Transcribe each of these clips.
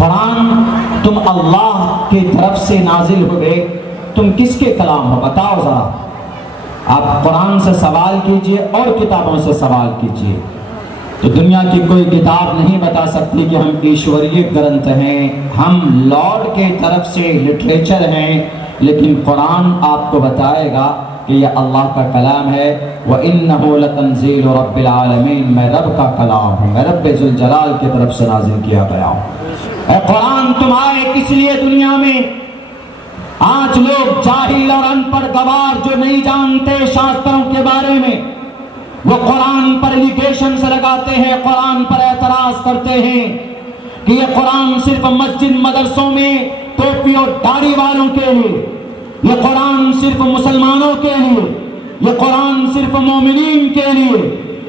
قرآن تم اللہ کی طرف سے نازل ہوئے، تم کس کے کلام ہو بتاؤ ذرا۔ آپ قرآن سے سوال کیجئے اور کتابوں سے سوال کیجئے، تو دنیا کی کوئی کتاب نہیں بتا سکتی کہ ہم ایشوریہ گرنتھ ہیں، ہم لارڈ کے طرف سے لٹریچر ہیں، لیکن قرآن آپ کو بتائے گا کہ یہ اللہ کا کلام ہے۔ وَإِنَّهُ لَتَنزِيلُ رَبِّ الْعَالَمِينَ، میں رب کا کلام ہوں، میں رب ذوالجلال کی طرف سے نازل کیا گیا ہوں۔ اے قرآن تم آئے کس لیے دنیا میں؟ آج لوگ جاہل اور ان پڑھ گوار جو نہیں جانتے شاستروں کے بارے میں، وہ قرآن پر الیگیشنز لگاتے ہیں، قرآن پر اعتراض کرتے ہیں کہ یہ قرآن صرف مسجد مدرسوں میں ٹوپی اور داڑھی والوں کے لیے، یہ قرآن صرف مسلمانوں کے لیے، یہ قرآن صرف مومنین کے لیے،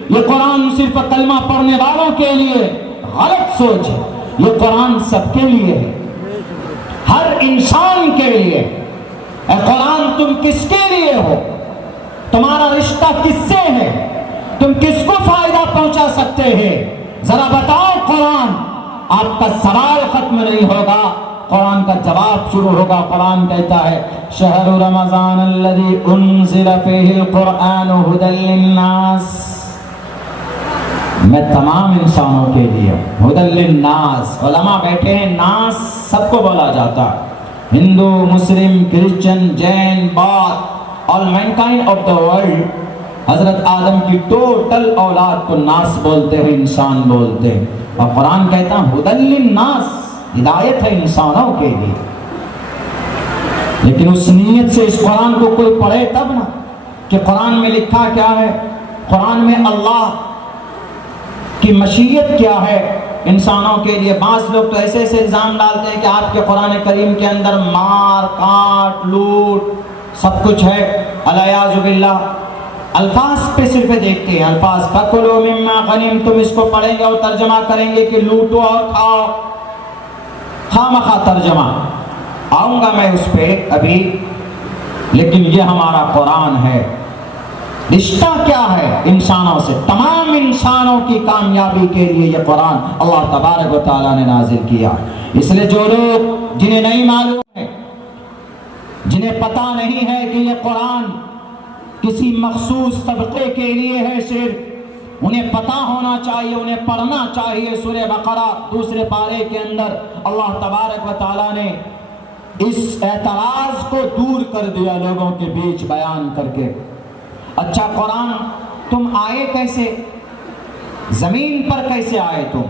یہ قرآن صرف کلمہ پڑھنے والوں کے لیے۔ غلط سوچ ہے، یہ قرآن سب کے لیے ہے، ہر انسان کے لیے۔ اے قرآن تم کس کے لیے ہو؟ تمہارا رشتہ کس سے ہے؟ تم کس کو فائدہ پہنچا سکتے ہیں؟ ذرا بتاؤ قرآن۔ آپ کا سوال ختم نہیں ہوگا، قرآن کا جواب شروع ہوگا۔ قرآن کہتا ہے شہر رمضان الذی انزل فیہ القرآن ھدی للناس، میں تمام انسانوں کے لیے ھدی للناس۔ علماء بیٹھے ہیں، ناس سب کو بولا جاتا ہے، Hindu, Muslim, Christian, Jain, Bodh, all mankind of the world۔ حضرت آدم کی ٹوٹل اولاد کو ناس بولتے ہیں، انسان بولتے ہیں، اور قرآن کہتا ہے ھدی للناس، ہدایت ہے انسانوں کے لیے۔ لیکن اس نیت سے اس قرآن کو کوئی پڑھے تب نا کہ قرآن میں لکھا کیا ہے، قرآن میں اللہ کی مشیت کیا ہے انسانوں کے لیے۔ بعض لوگ تو ایسے ایسے الزام ڈالتے ہیں کہ آپ کے قرآن کریم کے اندر مار کاٹ لوٹ سب کچھ ہے، الیاذ باللہ۔ الفاظ پہ صرف دیکھتے ہیں، الفاظ فَكُلُوا مِمَّا غَنِمْتُمْ، اس کو پڑھیں گے اور ترجمہ کریں گے کہ لوٹو اور کھاؤ، خامخواہ ترجمہ۔ آؤں گا میں اس پہ ابھی، لیکن یہ ہمارا قرآن ہے۔ رشتہ کیا ہے انسانوں سے؟ تمام انسانوں کی کامیابی کے لیے یہ قرآن اللہ تبارک و تعالیٰ نے نازل کیا۔ اس لیے جو لوگ جنہیں نہیں معلوم ہے، جنہیں پتہ نہیں ہے کہ یہ قرآن کسی مخصوص طبقے کے لیے ہے، صرف انہیں پتہ ہونا چاہیے، انہیں پڑھنا چاہیے۔ سورہ بقرہ دوسرے پارے کے اندر اللہ تبارک و تعالیٰ نے اس اعتراض کو دور کر دیا لوگوں کے بیچ بیان کر کے۔ اچھا قرآن تم آئے کیسے؟ زمین پر کیسے آئے؟ تم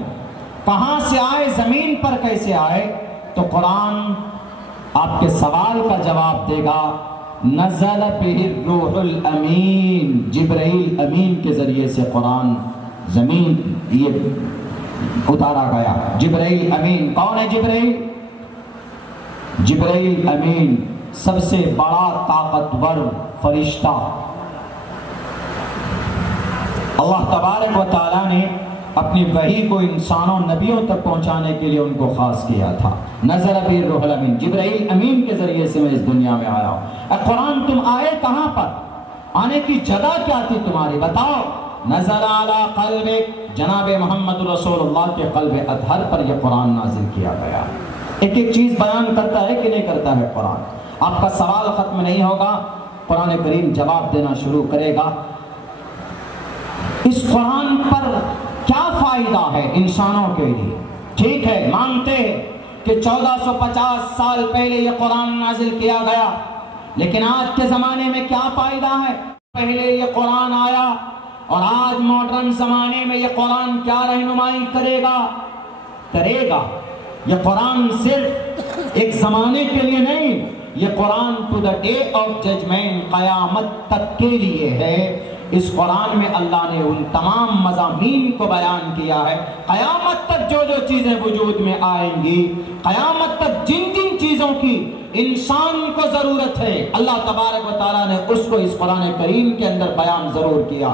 کہاں سے آئے؟ زمین پر کیسے آئے؟ تو قرآن آپ کے سوال کا جواب دے گا۔ نزل بہ الروح الامین، جبرائیل امین کے ذریعے سے قرآن زمین یہ اتارا گیا۔ جبرائیل امین کون ہے؟ جبرائیل امین سب سے بڑا طاقتور فرشتہ۔ اللہ تبارک و تعالیٰ نے اپنی وحی کو انسانوں نبیوں تک پہنچانے کے لیے ان کو خاص کیا تھا۔ نزل بہ الروح الامین، جبرائیل امین کے ذریعے سے میں اس دنیا میں آیا ہوں۔ اے قرآن تم آئے کہاں پر؟ آنے کی جگہ کیا تھی تمہاری؟ بتاؤ۔ نزل علی قلبک، جناب محمد رسول اللہ کے قلب اطہر پر یہ قرآن نازل کیا گیا۔ ایک ایک چیز بیان کرتا ہے کہ نہیں کرتا ہے قرآن؟ آپ کا سوال ختم نہیں ہوگا، قرآن کریم جواب دینا شروع کرے گا۔ اس قرآن پر کیا فائدہ ہے انسانوں کے لیے؟ ٹھیک ہے، مانتے ہیں کہ 1450 سال پہلے یہ قرآن نازل کیا گیا، لیکن آج کے زمانے میں کیا فائدہ ہے؟ پہلے یہ قرآن آیا اور آج ماڈرن زمانے میں یہ قرآن کیا رہنمائی کرے گا؟ یہ قرآن صرف ایک زمانے کے لیے نہیں، یہ Quran to the day of judgement, قیامت تک کے لیے ہے۔ اس قرآن میں اللہ نے ان تمام مضامین کو بیان کیا ہے۔ قیامت تک جو جو چیزیں وجود میں آئیں گی، قیامت تک جن جن چیزوں کی انسان کو ضرورت ہے، اللہ تبارک و تعالیٰ نے اس کو اس قرآن کریم کے اندر بیان ضرور کیا،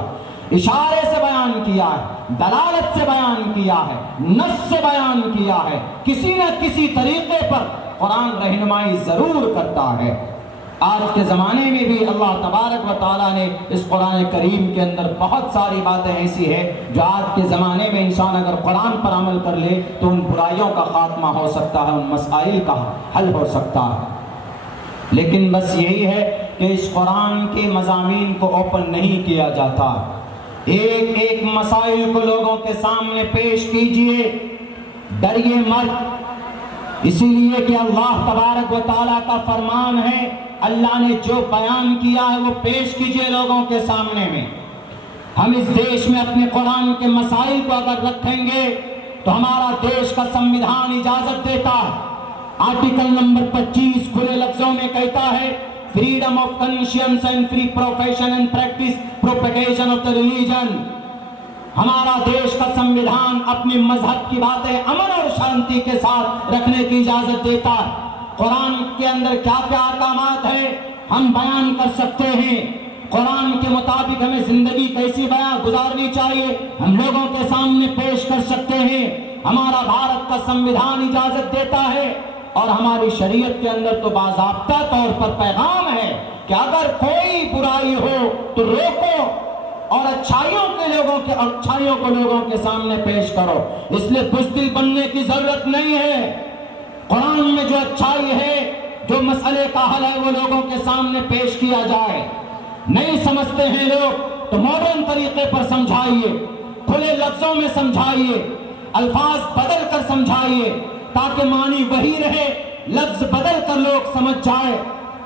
اشارے سے بیان کیا ہے، دلالت سے بیان کیا ہے، نص سے بیان کیا ہے۔ کسی نہ کسی طریقے پر قرآن رہنمائی ضرور کرتا ہے۔ آج کے زمانے میں بھی اللہ تبارک و تعالیٰ نے اس قرآن کریم کے اندر بہت ساری باتیں ایسی ہیں جو آج کے زمانے میں انسان اگر قرآن پر عمل کر لے تو ان برائیوں کا خاتمہ ہو سکتا ہے، ان مسائل کا حل ہو سکتا ہے۔ لیکن بس یہی ہے کہ اس قرآن کے مضامین کو اوپن نہیں کیا جاتا۔ ایک ایک مسائل کو لوگوں کے سامنے پیش کیجئے، ڈریے مت، اسی لیے کہ اللہ تبارک و تعالیٰ کا فرمان ہے، اللہ نے جو بیان کیا ہے وہ پیش کیجئے لوگوں کے سامنے میں۔ ہم اس دیش میں اپنے قرآن کے مسائل کو اگر رکھیں گے تو ہمارا دیش کا سموِدھان اجازت دیتا ہے، آرٹیکل نمبر 25 کھلے لفظوں میں کہتا ہے freedom of conscience and free profession and practice propagation of the religion. ہمارا دیش کا سموِدھان اپنی مذہب کی باتیں امن اور شانتی کے ساتھ رکھنے کی اجازت دیتا ہے۔ قرآن کے اندر کیا کیا احکامات ہیں ہم بیان کر سکتے ہیں، قرآن کے مطابق ہمیں زندگی کیسی بیان گزارنی چاہیے ہم لوگوں کے سامنے پیش کر سکتے ہیں۔ ہمارا بھارت کا سموِدھان اجازت دیتا ہے، اور ہماری شریعت کے اندر تو باضابطہ طور پر پیغام ہے کہ اگر کوئی برائی ہو تو روکو اور اچھائیوں کو لوگوں کے سامنے پیش کرو۔ اس لیے بزدل بننے کی ضرورت نہیں ہے، قرآن میں جو اچھائی ہے، جو مسئلے کا حل ہے وہ لوگوں کے سامنے پیش کیا جائے۔ نہیں سمجھتے ہیں لوگ تو ماڈرن طریقے پر سمجھائیے، کھلے لفظوں میں سمجھائیے، الفاظ بدل کر سمجھائیے تاکہ معنی وہی رہے، لفظ بدل کر لوگ سمجھ جائے۔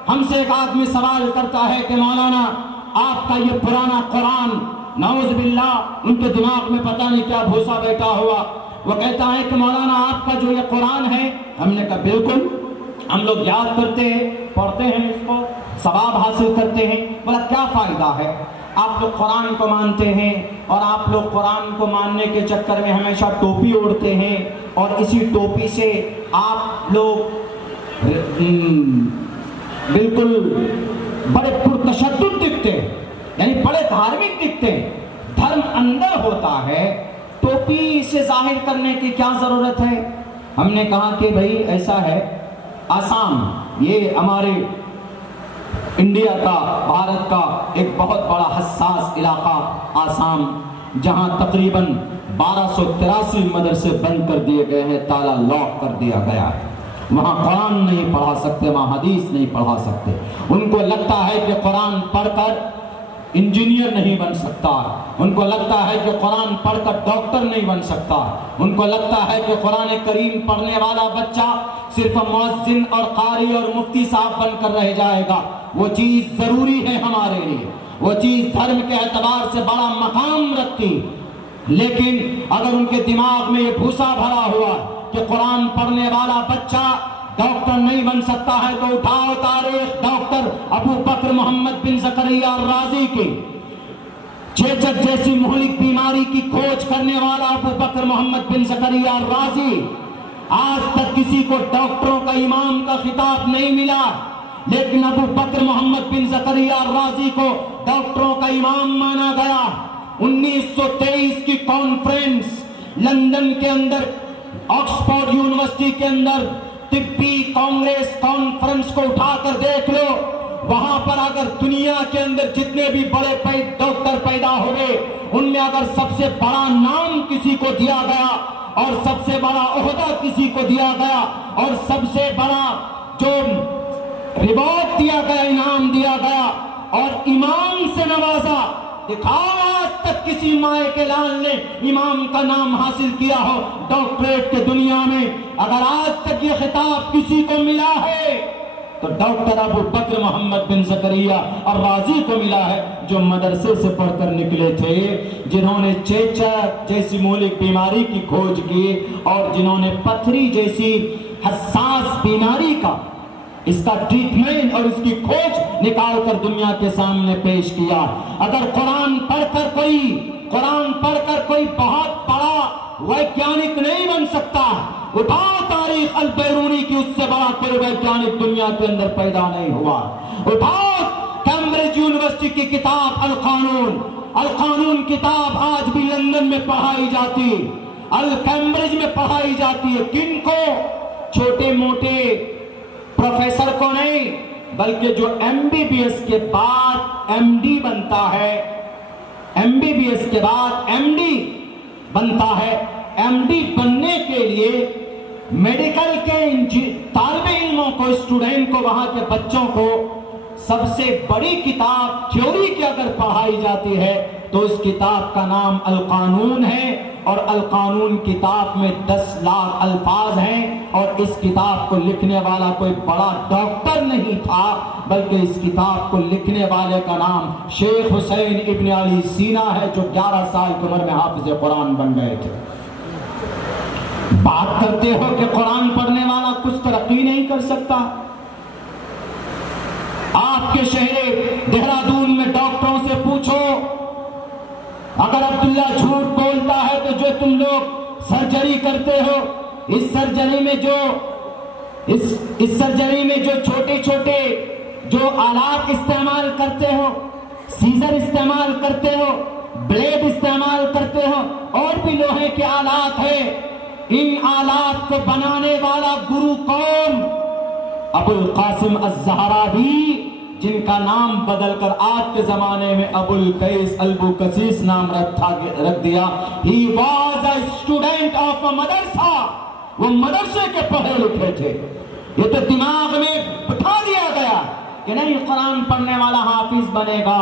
ہم سے ایک آدمی سوال کرتا ہے کہ مولانا آپ کا یہ پرانا قرآن، نعوذ باللہ ان کے دماغ میں پتہ نہیں کیا بھوسا بیٹھا ہوا، وہ کہتا ہے کہ مولانا آپ کا جو یہ قرآن ہے، ہم نے کہا بالکل ہم لوگ یاد کرتے ہیں، پڑھتے ہیں، اس کو ثواب حاصل کرتے ہیں۔ بولا کیا فائدہ ہے؟ آپ لوگ قرآن کو مانتے ہیں اور آپ لوگ قرآن کو ماننے کے چکر میں ہمیشہ ٹوپی اوڑھتے ہیں، اور اسی ٹوپی سے آپ لوگ بالکل بڑے پرتشدد دکھتے ہیں، یعنی بڑے دھارمک دکھتے ہیں۔ دھرم اندر ہوتا ہے، ٹوپی سے ظاہر کرنے کی کیا ضرورت ہے؟ ہم نے کہا کہ بھئی ایسا ہے، آسام یہ ہمارے انڈیا کا، بھارت کا ایک بہت بڑا حساس علاقہ آسام، جہاں تقریباً 1283 مدرسے بند کر دیے گئے ہیں، تالا لاک کر دیا گیا ہے۔ وہاں قرآن نہیں پڑھا سکتے، وہاں حدیث نہیں پڑھا سکتے۔ ان کو لگتا ہے کہ قرآن پڑھ کر انجینئر نہیں بن سکتا، ان کو لگتا ہے کہ قرآن پڑھ کر ڈاکٹر نہیں بن سکتا، ان کو لگتا ہے کہ قرآن کریم پڑھنے والا بچہ صرف مؤذن اور قاری اور مفتی صاحب بن کر رہ جائے گا۔ وہ چیز ضروری ہے ہمارے لیے، وہ چیز دھرم کے اعتبار سے بڑا مقام رکھتی، لیکن اگر ان کے دماغ میں یہ بھوسا بھرا ہوا کہ قرآن پڑھنے والا بچہ ڈاکٹر نہیں بن سکتا ہے، تو اٹھاؤ تاریخ ڈاکٹر ابو بکر محمد بن زکریا الرازی کی، چیچک جیسی مہلک بیماری کی کھوج کرنے والا ابو بکر محمد بن زکریا الرازی۔ آج تک کسی کو ڈاکٹروں کا امام کا خطاب نہیں ملا، لیکن ابو بکر محمد بن زکریا الرازی کو ڈاکٹروں کا امام مانا گیا۔ 1923 کی کانفرنس لندن کے اندر، آکسفورڈ یونیورسٹی کے اندر طبی کانگریس کانفرنس کو اٹھا کر دیکھ لو، وہاں پر اگر دنیا کے اندر جتنے بھی بڑے ڈاکٹر پیدا ہوئے، ان میں اگر سب سے بڑا نام کسی کو دیا گیا اور سب سے بڑا عہدہ کسی کو دیا گیا اور سب سے بڑا جو ریوارڈ دیا گیا، انعام دیا گیا اور امام سے نوازا، دکھاؤ آج تک کسی مائے کے لال نے امام کا نام حاصل کیا ہو ڈاکٹریٹ کے دنیا میں؟ اگر آج تک یہ خطاب کسی کو ملا ہے تو ڈاکٹر ابو بکر محمد بن زکریا الرازی کو ملا ہے، جو مدرسے سے پڑھ کر نکلے تھے، جنہوں نے چیچک جیسی مہلک بیماری کی کھوج کی اور جنہوں نے پتھری جیسی حساس بیماری کا اس کا ٹریٹمنٹ اور اس کی کھوج نکال کر دنیا کے سامنے پیش کیا۔ اگر قرآن پڑھ کر کوئی بہت بڑا ویگیانک نہیں بن سکتا، اٹھاؤ تاریخ البیرونی کی، اس سے بڑا کوئی ویگیانک دنیا کے اندر پیدا نہیں ہوا۔ اٹھاؤ کیمبرج یونیورسٹی کی کتاب القانون کتاب آج بھی لندن میں پڑھائی جاتی، کیمبرج میں پڑھائی جاتی ہے۔ کن کو؟ چھوٹے موٹے پروفیسر کو نہیں، بلکہ جو MBBS کے بعد MD بنتا ہے، MBBS کے بعد MD بنتا ہے، MD بننے کے لیے میڈیکل کے طالب علموں کو، اسٹوڈنٹ کو، وہاں کے بچوں کو سب سے بڑی کتاب تھیوری کی اگر پڑھائی جاتی ہے تو اس کتاب کا نام القانون ہے، اور القانون کتاب میں 10 لاکھ الفاظ ہیں، اور اس کتاب کو لکھنے والا کوئی بڑا ڈاکٹر نہیں تھا، بلکہ اس کتاب کو لکھنے والے کا نام شیخ حسین ابن علی سینا ہے، جو 11 سال کی عمر میں حافظ قرآن بن گئے تھے۔ بات کرتے ہو کہ قرآن پڑھنے والا کچھ ترقی نہیں کر سکتا؟ آپ کے شہر دہرادون میں ڈاکٹروں سے پوچھو، اگر عبداللہ جھوٹ بولتا ہے تو جو تم لوگ سرجری کرتے ہو، اس سرجری میں جو چھوٹے چھوٹے جو آلات استعمال کرتے ہو، سیزر استعمال کرتے ہو، بلیڈ استعمال کرتے ہو، اور بھی لوہے کے آلات ہیں، ان آلات کو بنانے والا گرو کون؟ ابو القاسم الزہراوی، جن کا نام بدل کر آج کے زمانے میں ابو القیس البوکسیس نام رکھ دیا۔ He was a student of a مدرسہ، وہ مدرسے کے پڑھے لکھے تھے۔ یہ تو دماغ میں بٹھا دیا گیا کہ نہیں قرآن پڑھنے والا حافظ بنے گا،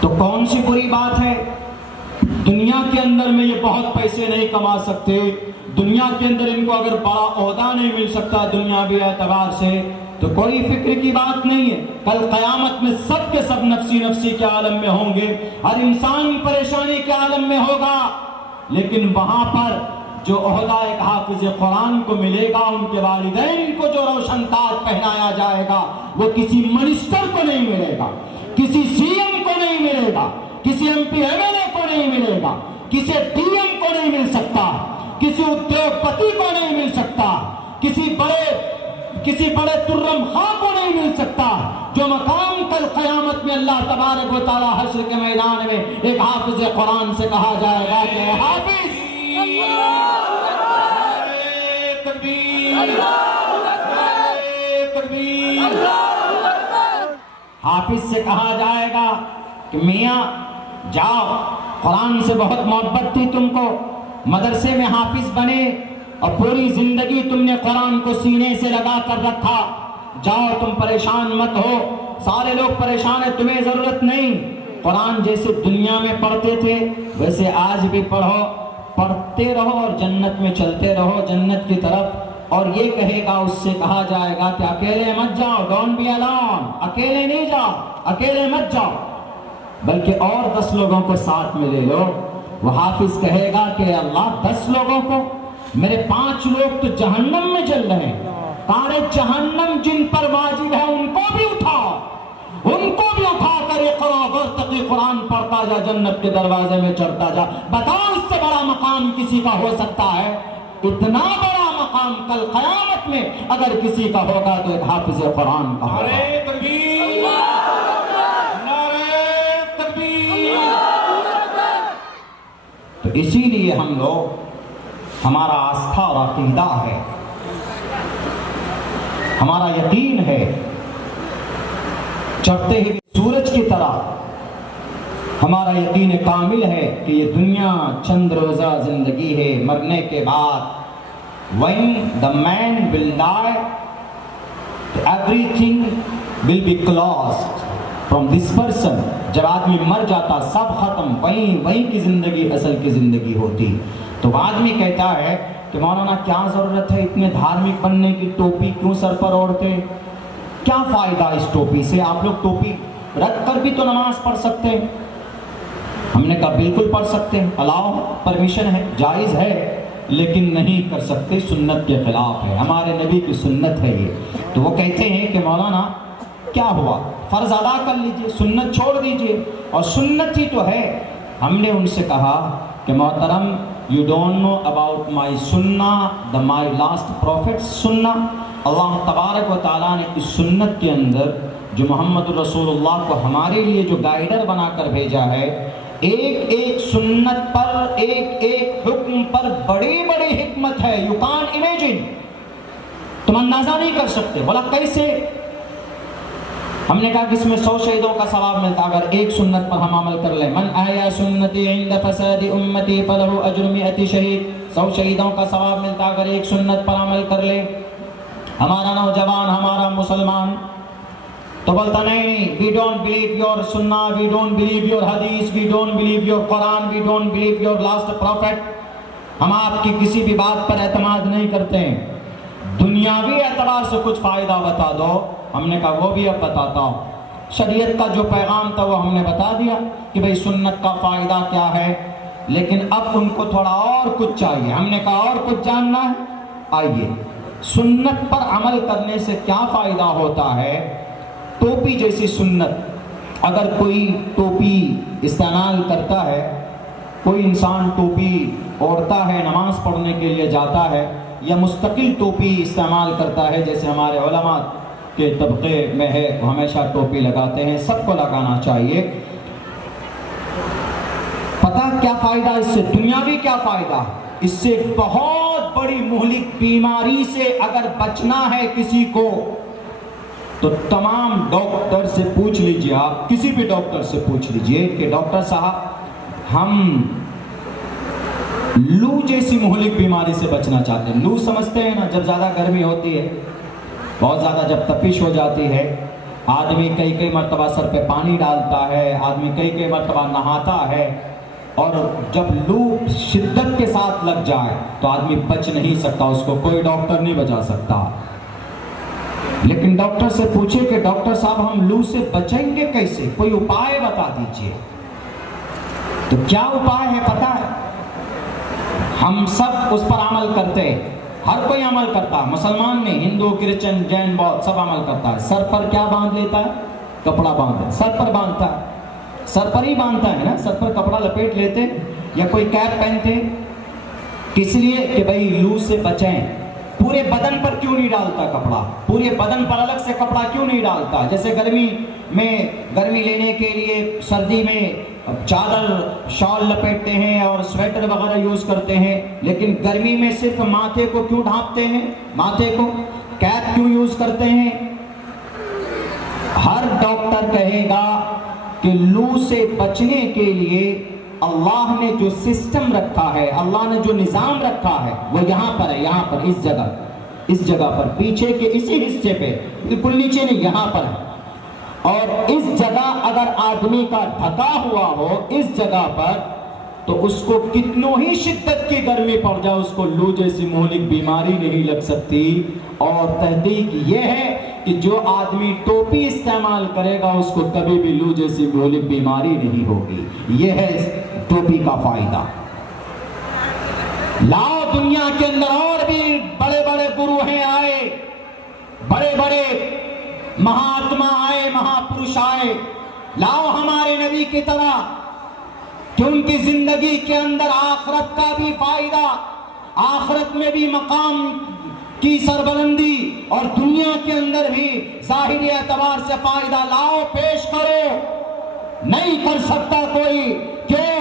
تو کون سی بری بات ہے؟ دنیا کے اندر میں یہ بہت پیسے نہیں کما سکتے، دنیا کے اندر ان کو اگر بڑا عہدہ نہیں مل سکتا دنیاوی اعتبار سے، تو کوئی فکر کی بات نہیں ہے۔ کل قیامت میں سب کے سب نفسی نفسی کے عالم میں ہوں گے، ہر انسان پریشانی کے عالم میں ہوگا، لیکن وہاں پر جو عہدہ ایک حافظ قرآن کو ملے گا، ان کے والدین کو جو روشن تاج پہنایا جائے گا، وہ کسی منسٹر کو نہیں ملے گا، کسی CM کو نہیں ملے گا، کسی MP MLA کو نہیں ملے گا، کسی DM کو نہیں مل سکتا، کسی ادیوگ پتی کو نہیں مل سکتا، کسی بڑے ترم خاں کو نہیں مل سکتا۔ جو مقام کل قیامت میں اللہ تبارک و تعالی حشر کے میدان میں ایک حافظ قرآن سے کہا جائے گا کہ حافظ، حافظ سے کہا جائے گا کہ میاں جاؤ، قرآن سے بہت محبت تھی تم کو، مدرسے میں حافظ بنے اور پوری زندگی تم نے قرآن کو سینے سے لگا کر رکھا، جاؤ تم پریشان مت ہو، سارے لوگ پریشان ہیں، تمہیں ضرورت نہیں، قرآن جیسے دنیا میں پڑھتے تھے ویسے آج بھی پڑھو، پڑھتے رہو اور جنت میں چلتے رہو، جنت کی طرف۔ اور یہ کہے گا، اس سے کہا جائے گا کہ اکیلے مت جاؤ، ڈونٹ بی الون، اکیلے نہیں جاؤ، اکیلے مت جاؤ، بلکہ اور 10 لوگوں کو ساتھ میں لے لو۔ وہ حافظ کہے گا کہ اللہ 10 لوگوں کو، میرے 5 لوگ تو جہنم میں چل رہے ہیں، تارے جہنم جن پر واجب ہے ان کو بھی اٹھاؤ، ان کو بھی اٹھا کر اقرا وارتقی قرآن پڑھتا جا، جنت کے دروازے میں چڑھتا جا۔ بتاؤ اس سے بڑا مقام کسی کا ہو سکتا ہے؟ اتنا بڑا مقام کل قیامت میں اگر کسی کا ہوگا تو ایک حافظ قرآن کا ہوگا۔ نعرہ تکبیر، نعرہ تکبیر۔ تو اسی لیے ہم لوگ، ہمارا آستھا اور عقیدہ ہے، ہمارا یقین ہے، چڑھتے ہی سورج کی طرح ہمارا یقین کامل ہے کہ یہ دنیا چند روزہ زندگی ہے، مرنے کے بعد when the man will die everything will be closed from this person۔ جب آدمی مر جاتا سب ختم، وہیں کی زندگی اصل کی زندگی ہوتی۔ تو آدمی کہتا ہے کہ مولانا کیا ضرورت ہے اتنے دھارمک بننے کی، ٹوپی کیوں سر پر اوڑھتے، کیا فائدہ اس ٹوپی سے؟ آپ لوگ ٹوپی رکھ کر بھی تو نماز پڑھ سکتے ہیں۔ ہم نے کہا بالکل پڑھ سکتے ہیں، الاؤ، پرمیشن ہے، جائز ہے، لیکن نہیں کر سکتے، سنت کے خلاف ہے، ہمارے نبی کی سنت ہے یہ۔ تو وہ کہتے ہیں کہ مولانا کیا ہوا، فرض ادا کر لیجئے، سنت چھوڑ دیجئے، اور سنت ہی تو ہے۔ ہم نے ان سے کہا کہ محترم، you don't know about my sunnah, my last prophet's sunnah۔ اللہ تبارک و تعالیٰ نے اس سنت کے اندر جو محمد رسول اللہ کو ہمارے لیے جو گائیڈر بنا کر بھیجا ہے، ایک ایک سنت پر، ایک ایک حکم پر بڑی بڑی حکمت ہے۔ you can't imagine، تم اندازہ نہیں کر سکتے۔ بولا کیسے؟ ہم نے کہا کہ اس میں 100 شہیدوں کا ثواب ملتا اگر ایک سنت پر ہم عمل کر لیں. من احیا سنتی عند فساد امتی فلہ اجر 100 شہید. 100 شہیدوں کا ثواب ملتا اگر ایک سنت پر عمل کر لے. ہمارا نوجوان، ہمارا مسلمان تو بولتا نہیں، وی ڈونٹ بلیو یور سنہ، وی ڈونٹ بلیو یور حدیث، وی ڈونٹ بلیو یور قرآن، we don't believe your last prophet. ہم آپ کی کسی بھی بات پر اعتماد نہیں کرتے ہیں. دنیاوی اعتبار سے کچھ فائدہ بتا دو. ہم نے کہا وہ بھی اب بتاتا ہوں. شریعت کا جو پیغام تھا وہ ہم نے بتا دیا کہ بھئی سنت کا فائدہ کیا ہے، لیکن اب ان کو تھوڑا اور کچھ چاہیے. ہم نے کہا اور کچھ جاننا ہے، آئیے. سنت پر عمل کرنے سے کیا فائدہ ہوتا ہے؟ ٹوپی جیسی سنت، اگر کوئی ٹوپی استعمال کرتا ہے، کوئی انسان ٹوپی اوڑھتا ہے، نماز پڑھنے کے لیے جاتا ہے، یا مستقل ٹوپی استعمال کرتا ہے، جیسے ہمارے علماء کے طبقے میں ہے ہمیشہ ٹوپی لگاتے ہیں، سب کو لگانا چاہیے. پتہ کیا فائدہ اس سے؟ دنیاوی کیا فائدہ؟ اس سے بہت بڑی مہلک بیماری سے اگر بچنا ہے کسی کو تو تمام ڈاکٹر سے پوچھ لیجئے، آپ کسی بھی ڈاکٹر سے پوچھ لیجئے کہ ڈاکٹر صاحب ہم لو جیسی مہلک بیماری سے بچنا چاہتے ہیں. لو سمجھتے ہیں نا، جب زیادہ گرمی ہوتی ہے، بہت زیادہ جب تپش ہو جاتی ہے، آدمی کئی مرتبہ سر پہ پانی ڈالتا ہے، آدمی کئی مرتبہ نہاتا ہے، اور جب لو شدت کے ساتھ لگ جائے تو آدمی بچ نہیں سکتا، اس کو کوئی ڈاکٹر نہیں بچا سکتا. لیکن ڈاکٹر سے پوچھے کہ ڈاکٹر صاحب ہم لو سے بچیں گے کیسے، کوئی اپائے بتا دیجئے. تو کیا اپائے ہے پتہ ہے؟ ہم سب اس پر عمل کرتے ہیں، ہر کوئی عمل کرتا ہے، مسلمان نہیں، ہندو، کرسچن، جین، بودھ سب عمل کرتا ہے. سر پر کیا باندھ لیتا ہے؟ کپڑا باندھتا ہے. سر پر باندھتا ہے، سر پر ہی باندھتا ہے نا، سر پر کپڑا لپیٹ لیتے یا کوئی کیپ پہنتے، کس لیے کہ بھئی لو سے بچیں. پورے بدن پر کیوں نہیں ڈالتا کپڑا؟ پورے بدن پر الگ سے کپڑا کیوں نہیں ڈالتا؟ جیسے گرمی میں گرمی لینے کے لیے سردی میں چادر شال لپیٹتے ہیں اور سویٹر وغیرہ یوز کرتے ہیں، لیکن گرمی میں صرف ماتھے کو کیوں ڈھانپتے ہیں؟ ماتھے کو کیپ کیوں یوز کرتے ہیں؟ ہر ڈاکٹر کہے گا کہ لو سے بچنے کے لیے اللہ نے جو سسٹم رکھا ہے، اللہ نے جو نظام رکھا ہے وہ یہاں پر ہے، یہاں پر اس جگہ پر، پیچھے کے اسی حصے پہ، بالکل نیچے نہیں، یہاں پر ہے. اور اس جگہ اگر آدمی کا ڈھکا ہوا ہو اس جگہ پر تو اس کو کتنوں ہی شدت کی گرمی پڑ جائے اس کو لو جیسی مہلک بیماری نہیں لگ سکتی. اور تحقیق یہ ہے کہ جو آدمی ٹوپی استعمال کرے گا اس کو کبھی بھی لو جیسی مہلک بیماری نہیں ہوگی. یہ ہے ٹوپی کا فائدہ. لاؤ دنیا کے اندر اور بھی بڑے بڑے گروہیں آئے، بڑے بڑے مہاتما آئے، مہاپرش آئے، لاؤ ہمارے نبی کی طرح کہ ان کی زندگی کے اندر آخرت کا بھی فائدہ، آخرت میں بھی مقام کی سربلندی اور دنیا کے اندر بھی ظاہری اعتبار سے فائدہ لاؤ، پیش کرو. نہیں کر سکتا کوئی، کیوں؟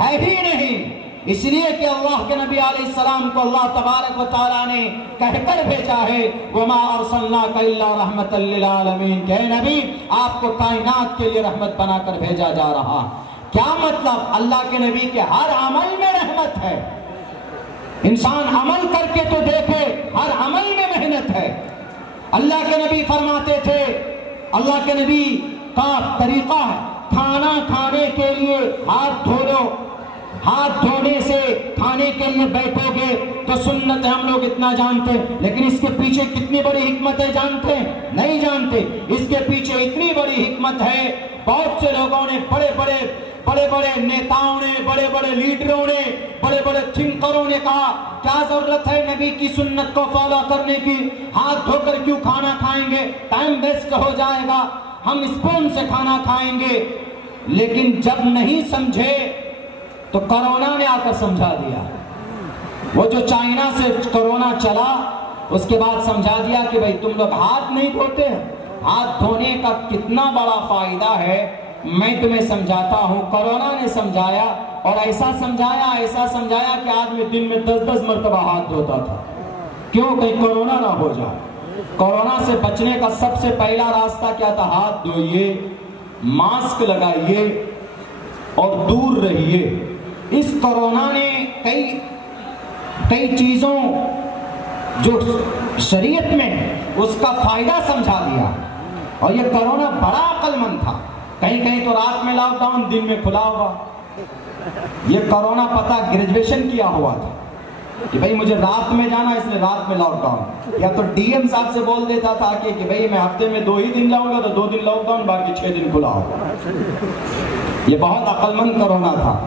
ہے ہی نہیں. اس لیے کہ اللہ کے نبی علیہ السلام کو اللہ تبارک و تعالیٰ نے کہہ کر بھیجا ہے وَمَا أَرْسَلْنَاكَ إِلَّا رَحْمَةً لِّلْعَالَمِينَ، کہ اے نبی آپ کو کائنات کے لیے رحمت بنا کر بھیجا جا رہا. کیا مطلب؟ اللہ کے نبی کے ہر عمل میں رحمت ہے. انسان عمل کر کے تو دیکھے، ہر عمل میں محنت ہے. اللہ کے نبی فرماتے تھے، اللہ کے نبی کا طریقہ ہے کھانا کھانے کے لیے ہاتھ دھو لو، ہاتھ دھونے سے کھانے کے لیے بیٹھو گے تو سنت ہم لوگ اتنا جانتے ہیں، لیکن اس کے پیچھے کتنی بڑی حکمت ہے جانتے ہیں؟ نہیں جانتے. اس کے پیچھے اتنی بڑی حکمت ہے، بہت سے لوگوں نے، بڑے بڑے نیتاؤں نے، بڑے بڑے لیڈروں نے، بڑے بڑے تھنکروں نے کہا کیا ضرورت ہے نبی کی سنت کو فالو کرنے کی، ہاتھ دھو کر کیوں کھانا کھائیں گے، ٹائم ویسٹ ہو جائے گا، ہم اسپون سے کھانا کھائیں گے. لیکن جب نہیں سمجھے تو کرونا نے آ کر سمجھا دیا. وہ جو چائنا سے کرونا چلا اس کے بعد سمجھا دیا کہ بھئی تم لوگ ہاتھ نہیں دھوتے. ہاتھ دھونے کا کتنا بڑا فائدہ ہے میں تمہیں سمجھاتا ہوں. کرونا نے سمجھایا اور ایسا سمجھایا کہ آدمی دن میں 10 مرتبہ ہاتھ دھوتا تھا. کیوں؟ کہیں کرونا نہ ہو جائے. کورونا سے بچنے کا سب سے پہلا راستہ کیا تھا؟ ہاتھ دھوئیے، ماسک لگائیے اور دور رہیے۔ اس کورونا نے کئی چیزوں جو شریعت میں اس کا فائدہ سمجھا دیا، اور یہ کورونا بڑا عقل مند تھا۔ کہیں تو رات میں لاک ڈاؤن، دن میں کھلا ہوا۔ یہ کورونا پتہ گریجویشن کیا ہوا تھا کہ بھئی مجھے رات میں جانا، اس نے رات میں لاک ڈاؤن، یا تو ڈی ایم صاحب سے بول دیتا تھا کہ بھئی میں ہفتے میں 2 ہی دن جاؤں گا، تو 2 دن لاک ڈاؤن، باقی 6 دن کھلا ہوگا۔ یہ بہت عقل مند کورونا تھا۔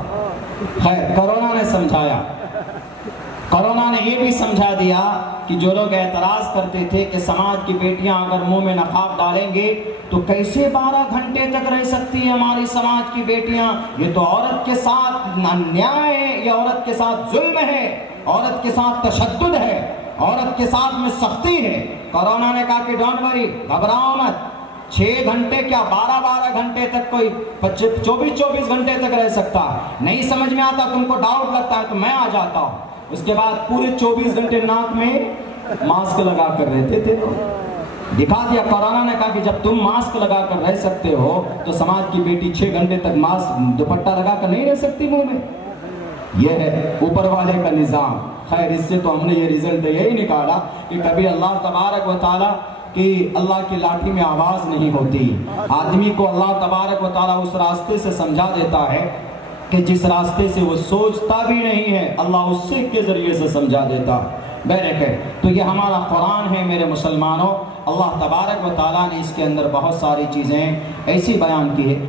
خیر، کورونا نے سمجھایا، کورونا نے یہ بھی سمجھا دیا کہ جو لوگ اعتراض کرتے تھے کہ سماج کی بیٹیاں اگر منہ میں نقاب ڈالیں گے تو کیسے 12 گھنٹے تک رہ سکتی ہیں ہماری سماج کی بیٹیاں، یہ تو عورت کے ساتھ انیائے ہے، یہ عورت کے ساتھ ظلم ہے، عورت کے ساتھ تشدد ہے، عورت کے ساتھ میں سختی ہے۔ کورونا نے کہا کہ ڈونٹ وری، گھبراؤ مت، 6 گھنٹے کیا 12 گھنٹے تک، کوئی 24 گھنٹے تک رہ سکتا ہے۔ نہیں سمجھ میں آتا، تم کو ڈاؤٹ لگتا ہے تو میں آ جاتا ہوں۔ اس کے بعد پورے 24 گھنٹے ناک میں ماسک لگا کر رہتے تھے۔ دکھا دیا کورونا نے، کہا کہ جب تم ماسک لگا کر رہ سکتے ہو تو سماج کی بیٹی 6 گھنٹے تک ماسک دوپٹہ لگا کر نہیں رہ سکتی منہ میں۔ یہ ہے اوپر والے کا نظام۔ خیر، اس سے تو ہم نے یہ رزلٹ یہی نکالا کہ کبھی اللہ تبارک و تعالیٰ کہ اللہ کی لاٹھی میں آواز نہیں ہوتی۔ آدمی کو اللہ تبارک و تعالیٰ اس راستے سے سمجھا دیتا ہے کہ جس راستے سے وہ سوچتا بھی نہیں ہے، اللہ اس سے کے ذریعے سے سمجھا دیتا۔ بہرکیف تو یہ ہمارا قرآن ہے میرے مسلمانوں۔ اللہ تبارک و تعالیٰ نے اس کے اندر بہت ساری چیزیں ایسی بیان کی ہے